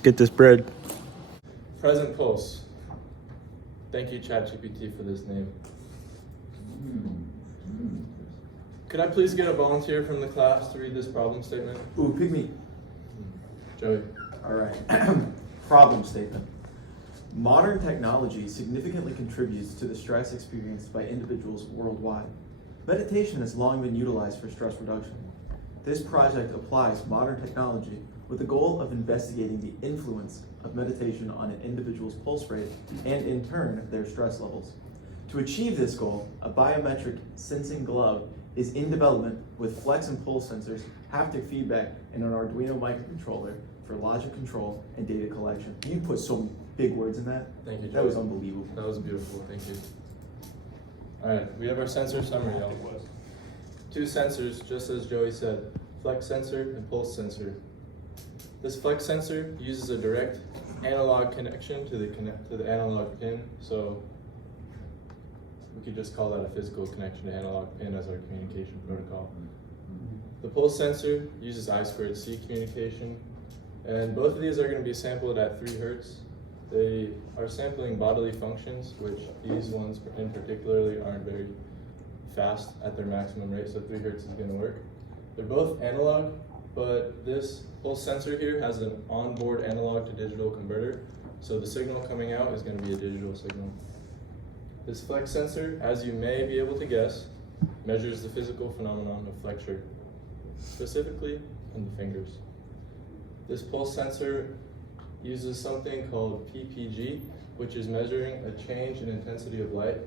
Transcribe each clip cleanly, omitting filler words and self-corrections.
Let's get this bread. PresentPulse. Thank you, ChatGPT, for this name. Could I please get a volunteer from the class to read this problem statement? Ooh, pick me. Joey. All right. Problem statement. Modern technology significantly contributes to the stress experienced by individuals worldwide. Meditation has long been utilized for stress reduction. This project applies modern technology with the goal of investigating the influence of meditation on an individual's pulse rate and, in turn, their stress levels. To achieve this goal, a biometric sensing glove is in development with flex and pulse sensors, haptic feedback, and an Arduino microcontroller for logic control and data collection. You put so many big words in that. Thank you, Joey. That was unbelievable. That was beautiful, thank you. All right, we have our sensor summary, y'all. 2 sensors, just as Joey said, flex sensor and pulse sensor. This flex sensor uses a direct analog connection to the analog pin, so we could just call that a physical connection to analog pin as our communication protocol. The pulse sensor uses I2C communication, and both of these are going to be sampled at 3 Hertz. They are sampling bodily functions, which these ones in particularly aren't very fast at their maximum rate, so 3 Hertz is going to work. They're both analog, but this pulse sensor here has an onboard analog to digital converter, so the signal coming out is going to be a digital signal. This flex sensor, as you may be able to guess, measures the physical phenomenon of flexure, specifically in the fingers. This pulse sensor uses something called PPG, which is measuring a change in intensity of light.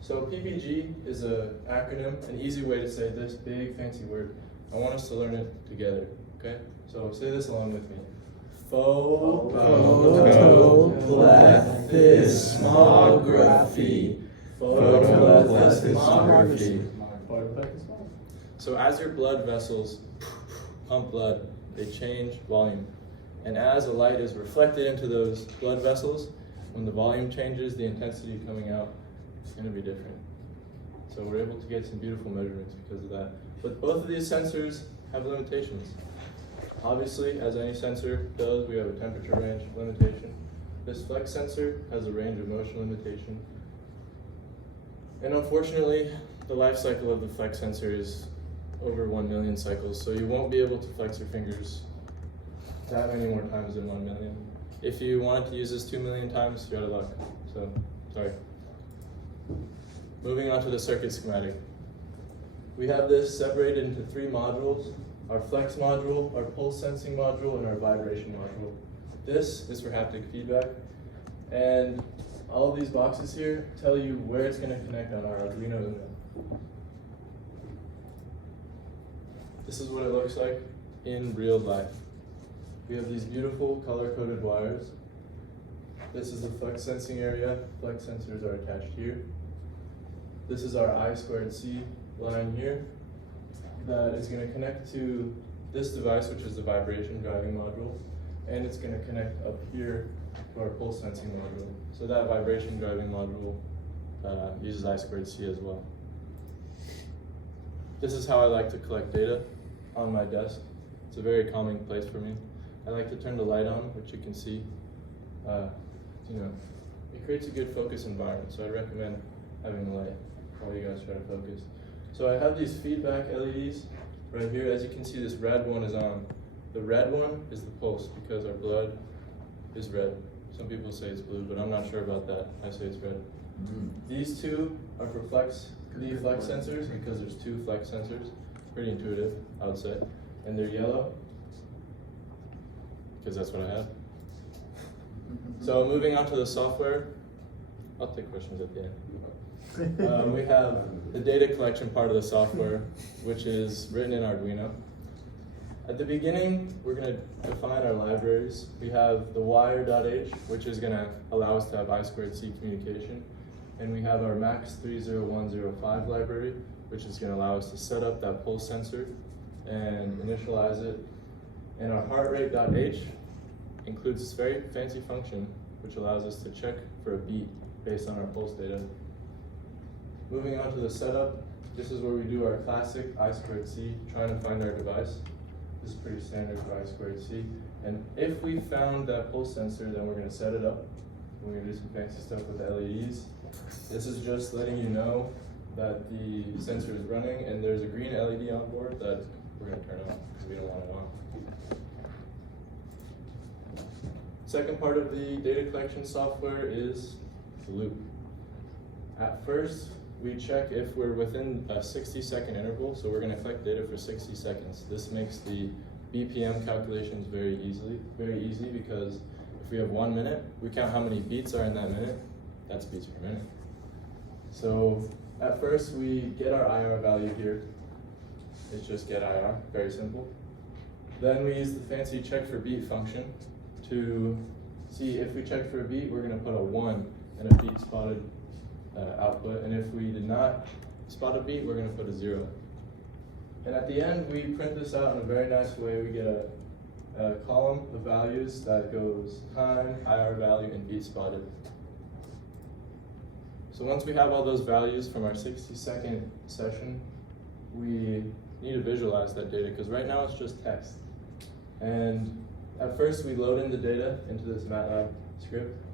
So PPG is an acronym, an easy way to say this big fancy word. I want us to learn it together, okay? So say this along with me. Photoplethysmography. Photoplethysmography. So as your blood vessels pump blood, they change volume. And as the light is reflected into those blood vessels, when the volume changes, the intensity coming out is going to be different. So we're able to get some beautiful measurements because of that. But both of these sensors have limitations. Obviously, as any sensor does, we have a temperature range limitation. This flex sensor has a range of motion limitation. And unfortunately, the life cycle of the flex sensor is over 1 million cycles, so you won't be able to flex your fingers that many more times than 1 million. If you wanted to use this 2 million times, you're out of luck. So, sorry. Moving on to the circuit schematic. We have this separated into 3 modules: our flex module, our pulse sensing module, and our vibration module. This is for haptic feedback, and all of these boxes here tell you where it's going to connect on our Arduino Uno. This is what it looks like in real life. We have these beautiful color-coded wires. This is the flex sensing area. Flex sensors are attached here. This is our I2C line here that is going to connect to this device, which is the vibration driving module, and it's going to connect up here to our pulse sensing module. So that vibration driving module uses I2C as well. This is how I like to collect data on my desk. It's a very calming place for me. I like to turn the light on, which you can see. It creates a good focus environment, so I recommend having the light while you guys try to focus. So I have these feedback LEDs right here. As you can see, this red one is on. The red one is the pulse because our blood is red. Some people say it's blue, but I'm not sure about that. I say it's red. These 2 are for the flex sensors because there's 2 flex sensors. Pretty intuitive, I would say. And they're yellow because that's what I have. So moving on to the software, I'll take questions at the end. We have the data collection part of the software, which is written in Arduino. At the beginning, we're going to define our libraries. We have the wire.h, which is going to allow us to have I2C communication. And we have our max30105 library, which is going to allow us to set up that pulse sensor and initialize it. And our heartrate.h includes this very fancy function, which allows us to check for a beat based on our pulse data. Moving on to the setup, this is where we do our classic I2C, trying to find our device. This is pretty standard for I2C. And if we found that pulse sensor, then we're going to set it up. We're going to do some fancy stuff with the LEDs. This is just letting you know that the sensor is running, and there's a green LED on board that we're going to turn on because we don't want it on. Second part of the data collection software is the loop. At first, we check if we're within a 60-second interval, so we're going to collect data for 60 seconds. This makes the BPM calculations very easy because if we have 1 minute, we count how many beats are in that minute. That's beats per minute. So at first, we get our IR value here. It's just get IR, very simple. Then we use the fancy check for beat function to see if we check for a beat, we're going to put a 1 and a beat spotted output. And if we did not spot a beat, we're going to put a 0. And at the end, we print this out in a very nice way. We get a column of values that goes time, IR value, and beat spotted. So once we have all those values from our 60-second session, we need to visualize that data because right now it's just text. And at first we load in the data into this MATLAB script.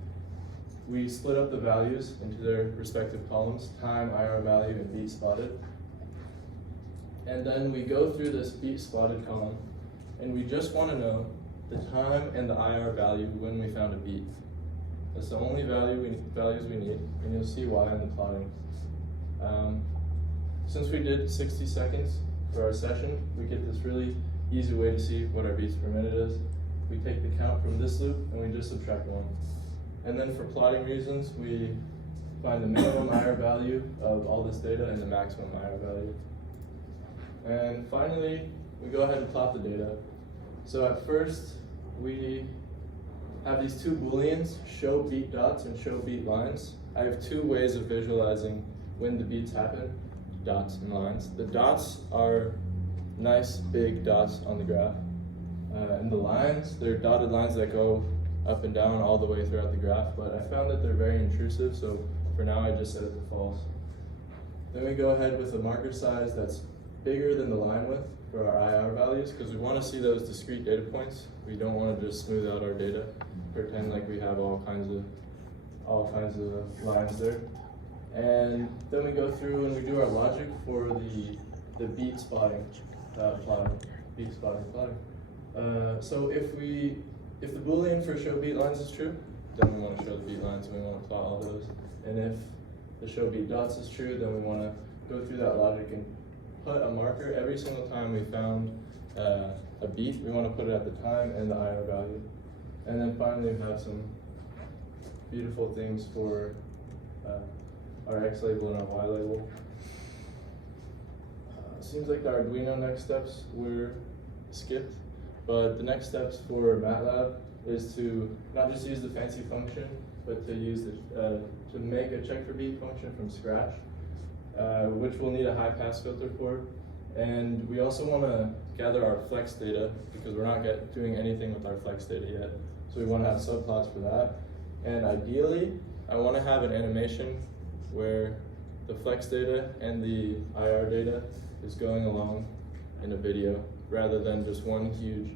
We split up the values into their respective columns, time, IR value, and beat spotted. And then we go through this beat spotted column, and we just want to know the time and the IR value when we found a beat. That's the only values we need, and you'll see why in the plotting. Since we did 60 seconds for our session, we get this really easy way to see what our beats per minute is. We take the count from this loop, and we just subtract 1. And then for plotting reasons, we find the minimum IR value of all this data and the maximum IR value. And finally, we go ahead and plot the data. So at first, we have these two booleans, show beat dots and show beat lines. I have two ways of visualizing when the beats happen, dots and lines. The dots are nice big dots on the graph. And the lines, they're dotted lines that go up and down all the way throughout the graph, but I found that they're very intrusive, so for now I just set it to false. Then we go ahead with a marker size that's bigger than the line width for our IR values, because we want to see those discrete data points. We don't want to just smooth out our data, pretend like we have all kinds of lines there. And then we go through and we do our logic for the beat spotting plotting. So if the boolean for show beat lines is true, then we want to show the beat lines and we want to plot all those. And if the show beat dots is true, then we want to go through that logic and put a marker every single time we found a beat. We want to put it at the time and the IR value. And then finally we have some beautiful things for our X label and our Y label. Seems like the Arduino next steps were skipped, but the next steps for MATLAB is to not just use the fancy function, but to use to make a check for beat function from scratch, which we'll need a high pass filter for. And we also want to gather our flex data because we're not doing anything with our flex data yet. So we want to have subplots for that. And ideally, I want to have an animation where the flex data and the IR data is going along in a video rather than just one huge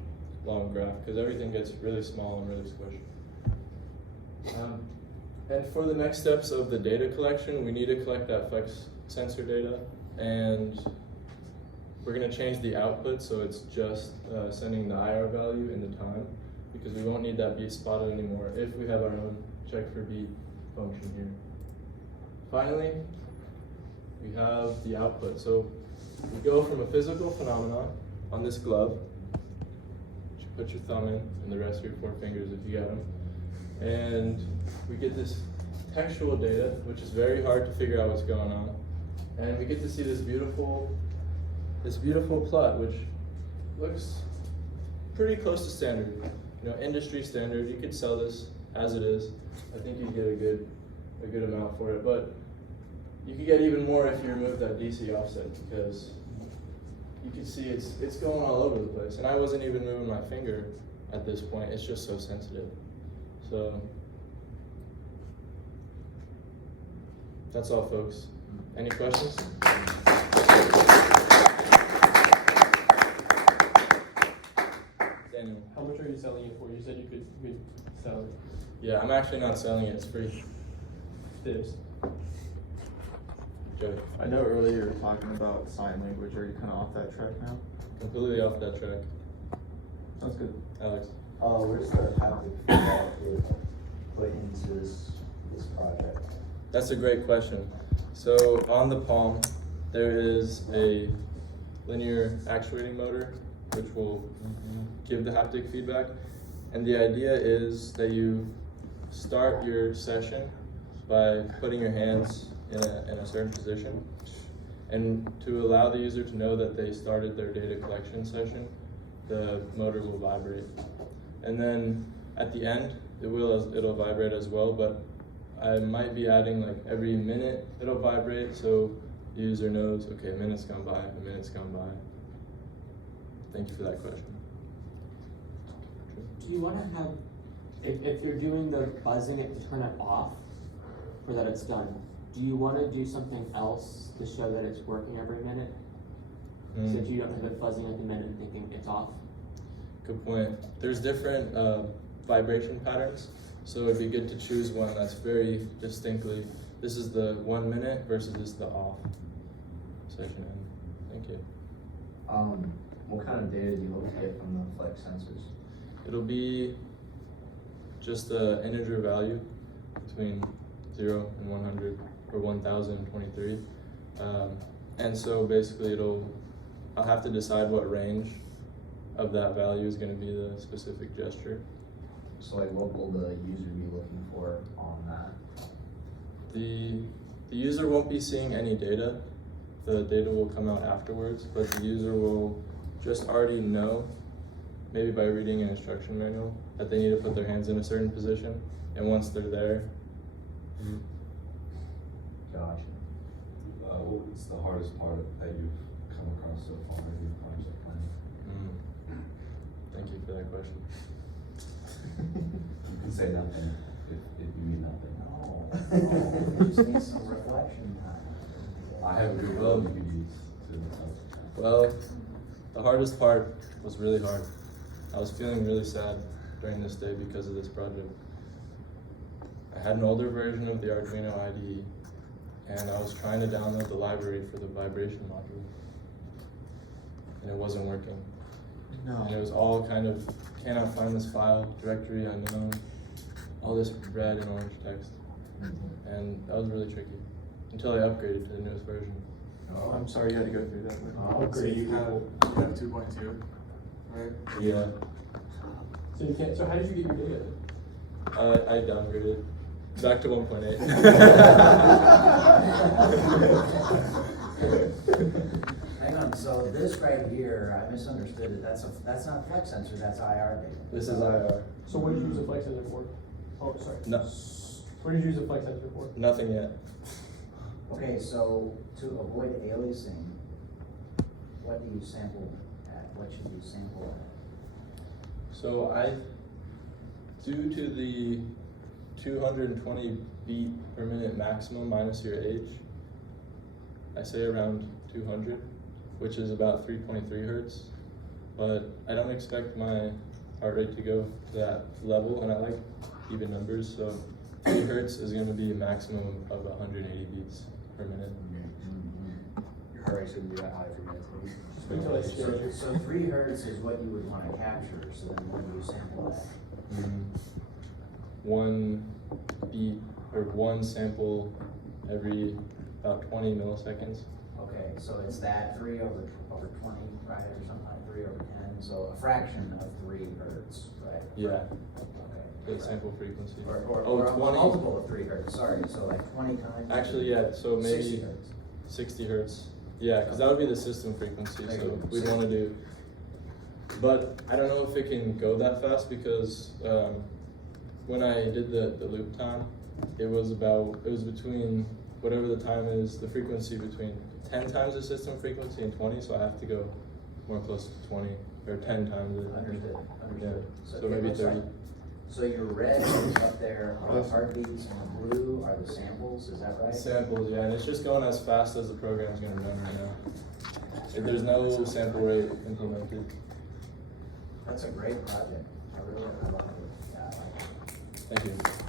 long graph, because everything gets really small and really squished. And for the next steps of the data collection, we need to collect that flex sensor data, and we're going to change the output so it's just sending the IR value and the time, because we won't need that beat spotted anymore if we have our own check for beat function here. Finally, we have the output. So we go from a physical phenomenon on this glove, which you put your thumb in and the rest of your 4 fingers if you got them, and we get this textual data, which is very hard to figure out what's going on, and we get to see this beautiful plot, which looks pretty close to standard, industry standard. You could sell this as it is. I think you'd get a good amount for it, but you could get even more if you remove that DC offset, because you can see it's going all over the place. And I wasn't even moving my finger at this point. It's just so sensitive. So that's all, folks. Any questions? Daniel, how much are you selling could sell it. Yeah, I'm actually not selling it, it's free. Dibs. Joey, I know earlier you were talking about sign language. Are you kind of off that track now? completely off that track. Sounds good. Alex? Where's the haptic feedback you put into this project? That's a great question. So on the palm, there is a linear actuating motor, which will give the haptic feedback. And the idea is that you start your session by putting your hands in a certain position. And to allow the user to know that they started their data collection session, the motor will vibrate. And then at the end, it'll vibrate as well, but I might be adding like every minute it'll vibrate, so the user knows, okay, a minute's gone by, a minute's gone by. Thank you for that question. Do you want to have, if you're doing the buzzing it to turn it off, or that it's done, do you want to do something else to show that it's working every minute? So that you don't have it buzzing at the minute and thinking it's off? Good point. There's different vibration patterns, so it'd be good to choose one that's very distinctly, this is the 1 minute versus this is the off session end. Thank you. What kind of data do you hope to get from the flex sensors? It'll be just the integer value between 0 and 100, or 1023. And so basically I'll have to decide what range of that value is going to be the specific gesture. So like what will the user be looking for on that? The user won't be seeing any data. The data will come out afterwards, but the user will just already know, maybe by reading an instruction manual, that they need to put their hands in a certain position, and once they're there, Gotcha. What's the hardest part that you've come across so far in your project plan? Thank you for that question. You can say nothing if you mean nothing. Oh, just need some reflection time. I have a good Well, you could use to Well, the hardest part was really hard. I was feeling really sad during this day because of this project. I had an older version of the Arduino IDE, and I was trying to download the library for the vibration module, and it wasn't working. No. And it was all kind of, cannot find this file, directory unknown, all this red and orange text. And that was really tricky, until I upgraded to the newest version. Oh, I'm sorry you had to go through that. So you have 2.2, right? Yeah, So you can't, so how did you get your data? I downgraded back to 1.8. Hang on, so this right here, I misunderstood it. That's not flex sensor, that's IR data. This is IR. So what did you use a flex sensor for? Oh, sorry. No, What did you use a flex sensor for? nothing yet. Okay, so to avoid aliasing, what do you sample at? What should you sample at? So due to the 220 beat per minute maximum minus your age, I say around 200, which is about 3.3 hertz. But I don't expect my heart rate to go to that level, and I like even numbers, so 3 hertz is going to be a maximum of 180 beats per minute. Your heart rate shouldn't be that high for minutes. Just wait till it scares you. So 3 hertz is what you would want to capture, so then what do you sample at? One beat, or one sample every about 20 milliseconds. Okay, so it's that 3 over 20, right, or something like 3 over 10, so a fraction of 3 hertz, right? Yeah, Okay. the sample frequency. Or Oh, a 20? multiple of 3 hertz, sorry, so like 20 times. Actually, yeah, so maybe 60 hertz. 60 hertz. Yeah, because that would be the system frequency, There you so go. we'd want to do. But I don't know if it can go that fast because when I did the loop time, it was between whatever the time is, the frequency between 10 times the system frequency and 20, so I have to go more close to 20 or 10 times it. Understood. Yeah, so it maybe looks 30. like- So your red up there are the heartbeats and the blue are the samples, is that right? Samples, yeah, and it's just going as fast as the program's going to run right now. There's no sample rate implemented. That's a great project. I love it. Thank you.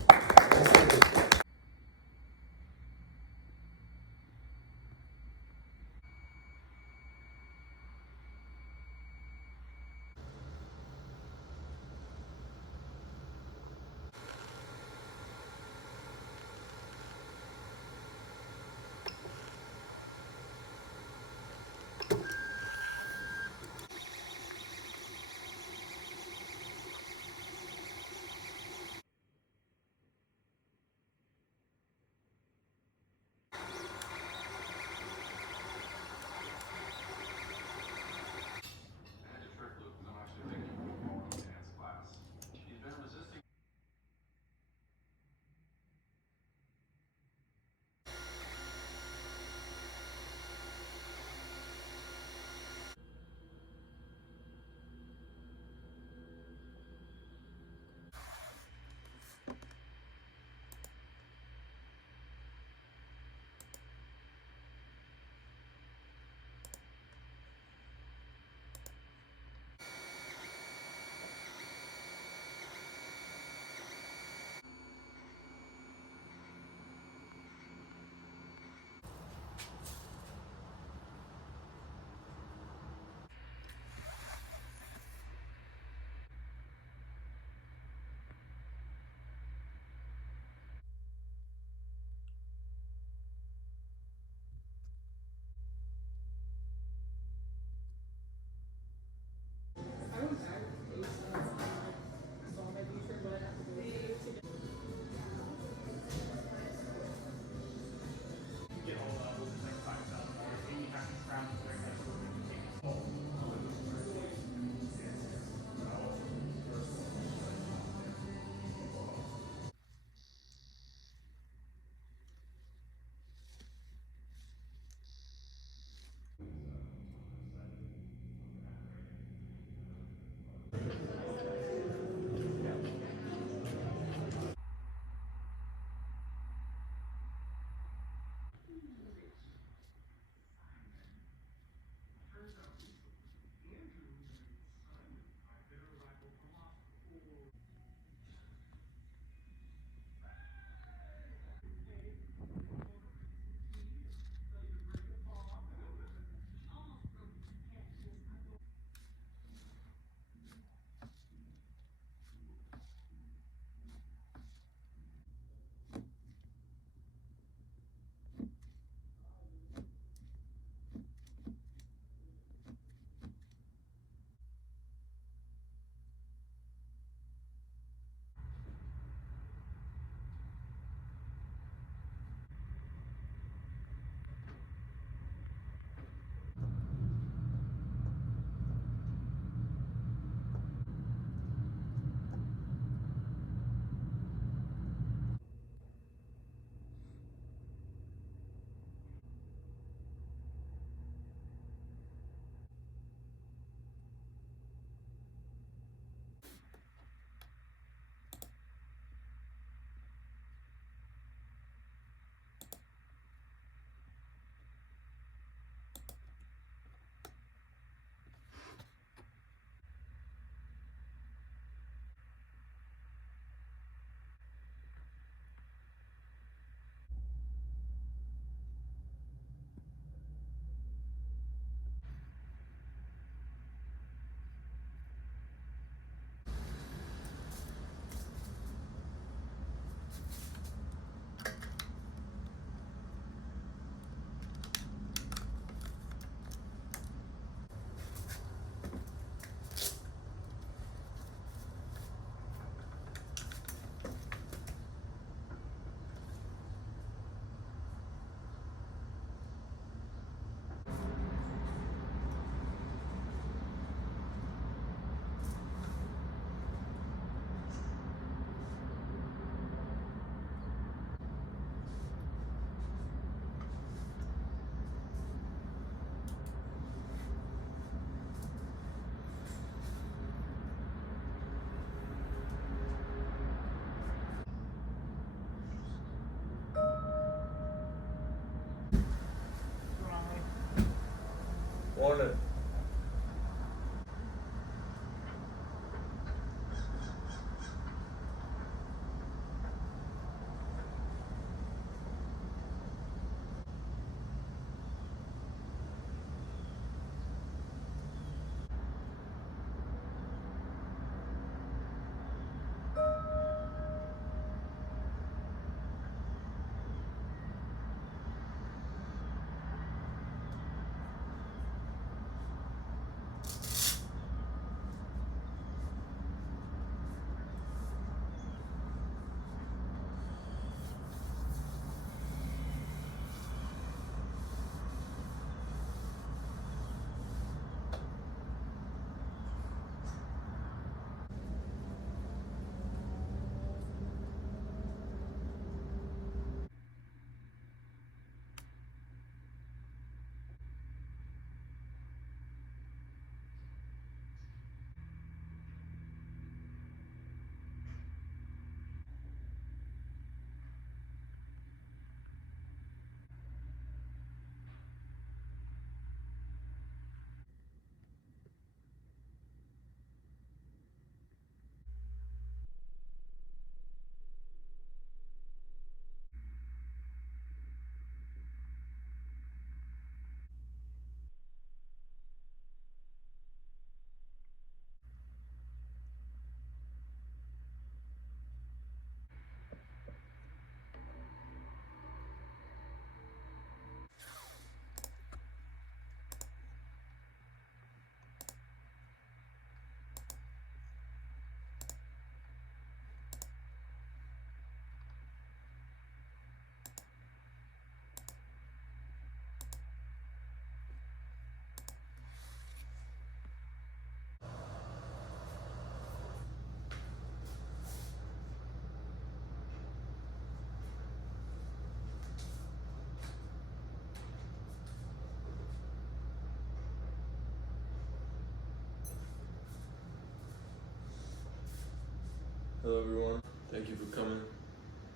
Hello everyone, thank you for coming.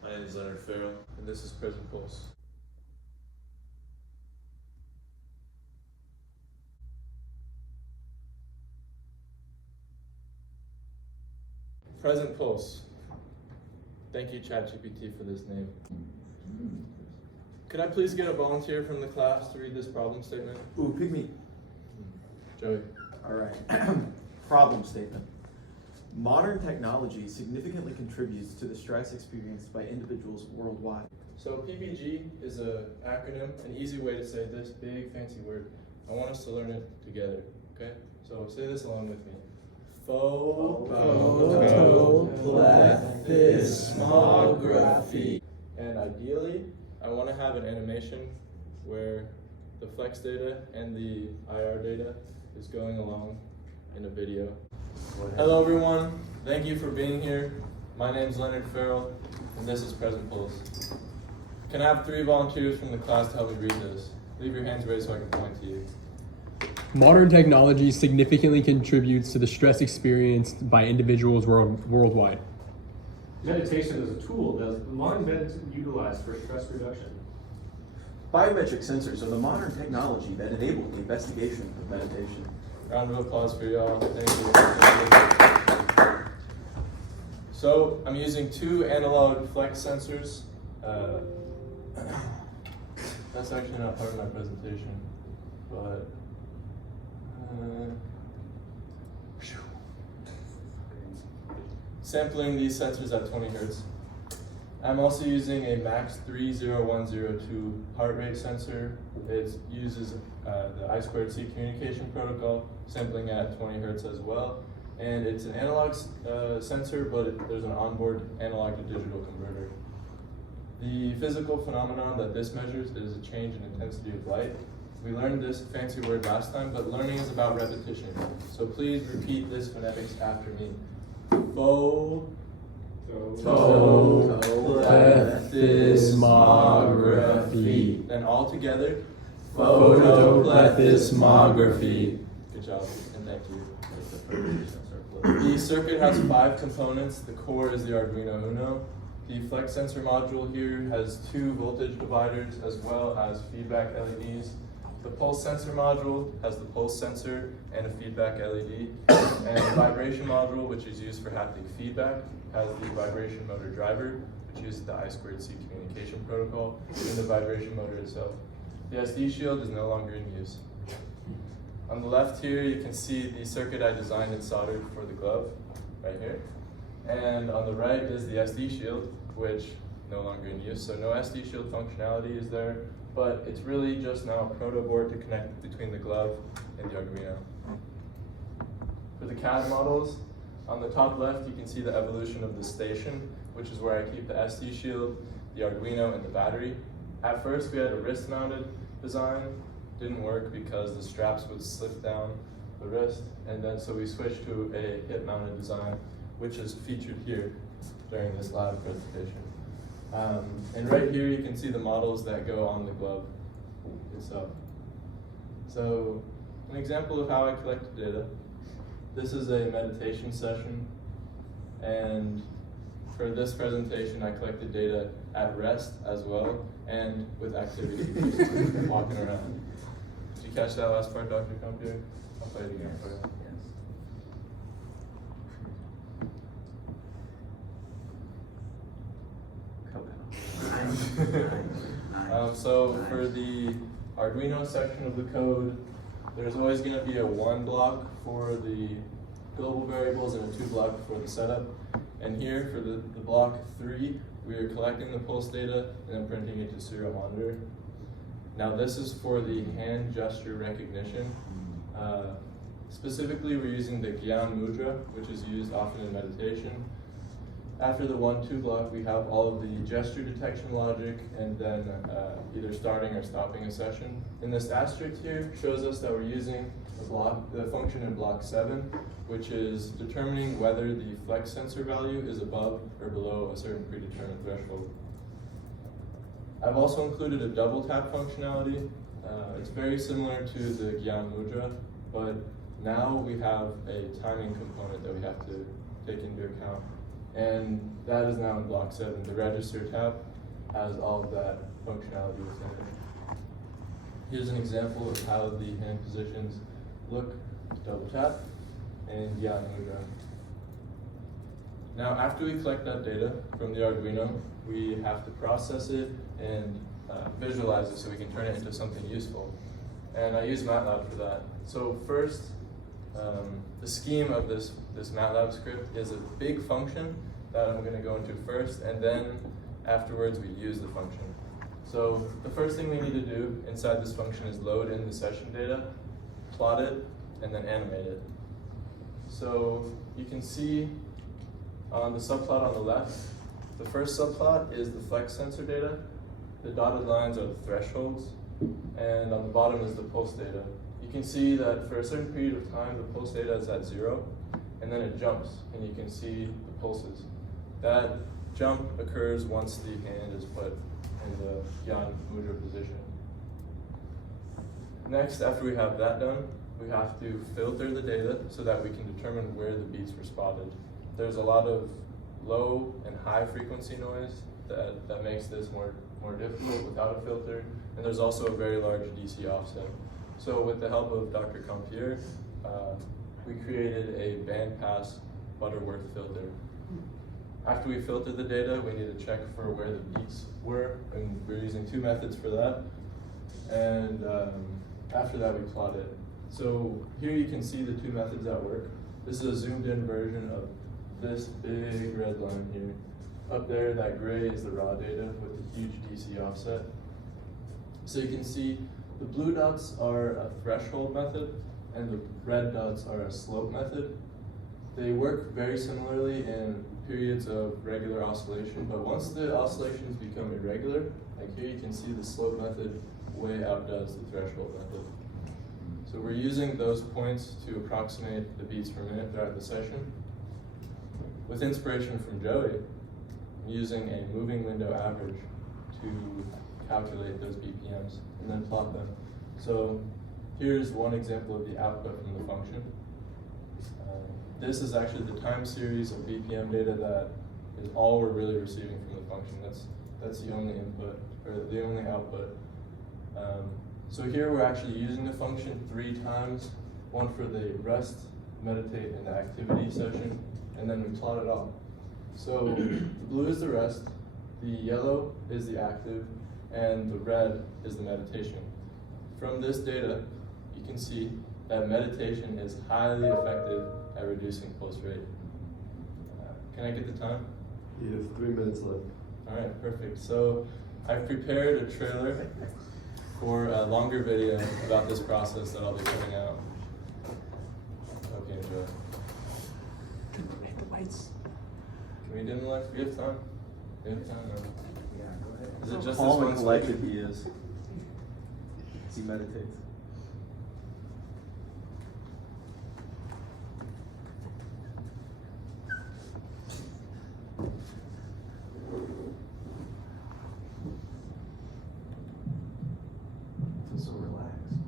My name is Leonard Farrell, and this is PresentPulse. PresentPulse. Thank you, ChatGPT, for this name. Could I please get a volunteer from the class to read this problem statement? Ooh, pick me. Joey. All right. Problem statement. Modern technology significantly contributes to the stress experienced by individuals worldwide. So PPG is an acronym, an easy way to say this big fancy word. I want us to learn it together, okay? So say this along with me. Photoplethysmography. And ideally, I want to have an animation where the flex data and the IR data is going along in a video. Hello everyone, thank you for being here. My name is Leonard Farrell, and this is PresentPulse. Can I have 3 volunteers from the class to help me read this? Leave your hands raised so I can point to you. Modern technology significantly contributes to the stress experienced by individuals worldwide. Meditation as a tool has long been utilized for stress reduction. Biometric sensors are the modern technology that enable the investigation of meditation. Round of applause for y'all. Thank you. So I'm using 2 analog flex sensors. That's actually not part of my presentation, but sampling these sensors at 20 Hertz. I'm also using a Max 30102 heart rate sensor. It uses the I2C communication protocol, sampling at 20 Hertz as well. And it's an analog sensor, but there's an onboard analog to digital converter. The physical phenomenon that this measures is a change in intensity of light. We learned this fancy word last time, but learning is about repetition. So please repeat this phonetics after me. Photoplethysmography. Then all together. Photoplethysmography. Good job, and thank you. The circuit has 5 components. The core is the Arduino Uno. The flex sensor module here has 2 voltage dividers as well as feedback LEDs. The pulse sensor module has the pulse sensor and a feedback LED. And the vibration module, which is used for haptic feedback, has the vibration motor driver, which uses the I2C communication protocol, and the vibration motor itself. The SD shield is no longer in use. On the left here, you can see the circuit I designed and soldered for the glove, right here. And on the right is the SD shield, which no longer in use, so no SD shield functionality is there, but it's really just now a proto board to connect between the glove and the Arduino. For the CAD models, on the top left, you can see the evolution of the station, which is where I keep the SD shield, the Arduino, and the battery. At first, we had a wrist-mounted design. Didn't work because the straps would slip down the wrist, and then so we switched to a hip-mounted design, which is featured here during this lab presentation. And right here you can see the models that go on the glove itself. So an example of how I collected data. This is a meditation session, and for this presentation I collected data at rest as well, and with activity, walking around. Did you catch that last part, Dr. Compier? I'll play it again for you. So for the Arduino section of the code, there's always going to be a 1 block for the global variables and a 2 block for the setup. And here for the block 3, we are collecting the pulse data and then printing it to serial monitor. Now this is for the hand gesture recognition. Specifically, we're using the Gyan Mudra, which is used often in meditation. After the 1-2 block, we have all of the gesture detection logic and then either starting or stopping a session. And this asterisk here shows us that we're using the function in block 7, which is determining whether the flex sensor value is above or below a certain predetermined threshold. I've also included a double tap functionality. It's very similar to the Gyan Mudra, but now we have a timing component that we have to take into account. And that is now in block 7. The register tab has all of that functionality within it. Here's an example of how the hand positions look. Double tap and Gyan Mudra. Now after we collect that data from the Arduino, we have to process it and visualize it so we can turn it into something useful. And I use MATLAB for that. So first, the scheme of this MATLAB script is a big function that I'm going to go into first, and then afterwards we use the function. So the first thing we need to do inside this function is load in the session data, plot it, and then animate it. So you can see on the subplot on the left, the first subplot is the flex sensor data. The dotted lines are the thresholds, and on the bottom is the pulse data. You can see that for a certain period of time, the pulse data is at 0, and then it jumps, and you can see the pulses. That jump occurs once the hand is put in the Gyan Mudra position. Next, after we have that done, we have to filter the data so that we can determine where the beats were spotted. There's a lot of low and high frequency noise that makes this more difficult without a filter, and there's also a very large DC offset. So with the help of Dr. Compier, we created a bandpass Butterworth filter. After we filter the data, we need to check for where the beats were, and we're using 2 methods for that. And after that, we plot it. So here you can see the 2 methods at work. This is a zoomed in version of this big red line here. Up there, that gray is the raw data with the huge DC offset. So you can see the blue dots are a threshold method, and the red dots are a slope method. They work very similarly in periods of regular oscillation, but once the oscillations become irregular, like here you can see the slope method way outdoes the threshold method. So we're using those points to approximate the beats per minute throughout the session. With inspiration from Joey, I'm using a moving window average to calculate those BPMs and then plot them. So here's one example of the output from the function. This is actually the time series of BPM data that is all we're really receiving from the function. That's the only input, or the only output. So here we're actually using the function 3 times, one for the rest, meditate, and the activity session, and then we plot it all. So the blue is the rest, the yellow is the active, and the red is the meditation. From this data, you can see that meditation is highly effective at reducing pulse rate. Can I get the time? You have 3 minutes left. All right, perfect. So I've prepared a trailer for a longer video about this process that I'll be putting out. Okay, enjoy. Hit the lights. Can we dim the lights? We have time. We have time. Or... Yeah, go ahead. Is it just this Calm one and collected he is. He meditates. Feels so relaxed.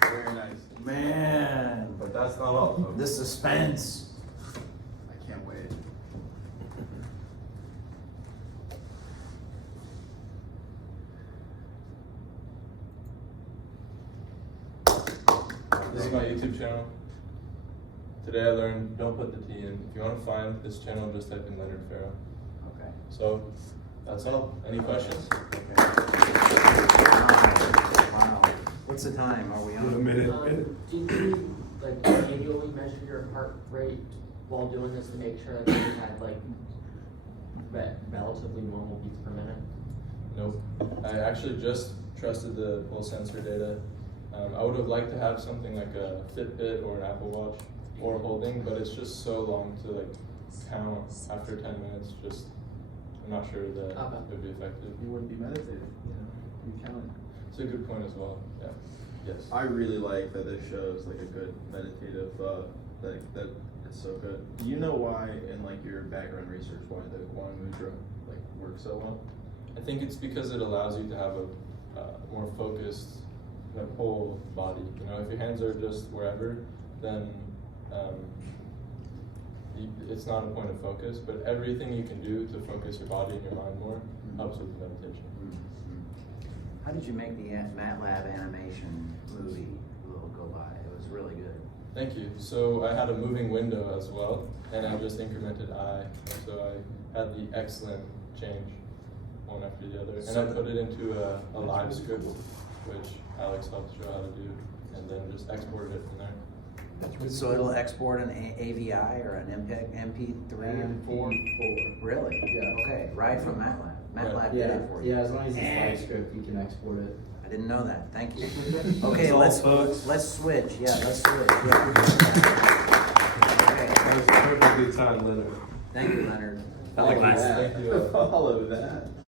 Very nice. Man, But that's not all, folks. the suspense. I can't wait. This is my YouTube channel. Today I learned don't put the T in. If you want to find this channel, just type in Leonard Farrow. Okay. So that's all. Any questions? Wow. What's the time? Are we A on? minute. Did you like manually measure your heart rate while doing this to make sure that you had like relatively normal beats per minute? Nope. I actually just trusted the pulse sensor data. I would have liked to have something like a Fitbit or an Apple Watch or holding, but it's just so long to like count after 10 minutes, just, I'm not sure that Okay. it would be effective. You wouldn't be meditating, you counting. It's a good point as well, yeah. Yes. I really like that this shows like a good meditative, that it's so good. Do you know why, in like your background research, why the Quantum Mudra like works so well? I think it's because it allows you to have a more focused whole body. You know, if your hands are just wherever, then it's not a point of focus, but everything you can do to focus your body and your mind more helps with the meditation. How did you make the MATLAB animation movie go by? It was really good. Thank you. So I had a moving window as well, and I just incremented I. So I had the excellent change one after the other, and So I put it into a live script, which Alex helped show how to do, and then just exported it from there. So it'll export an AVI or an MP3 or 4? Really? Yeah. Okay, right from MATLAB. MATLAB did Yeah, it for you. yeah, as long as it's live script, you can export it. I didn't know that. Thank you. Okay, That's all, let's switch. Yeah, let's switch. Yeah. Okay. That was perfectly timed, Leonard. Thank you, Leonard. I like Follow that. that. Follow that.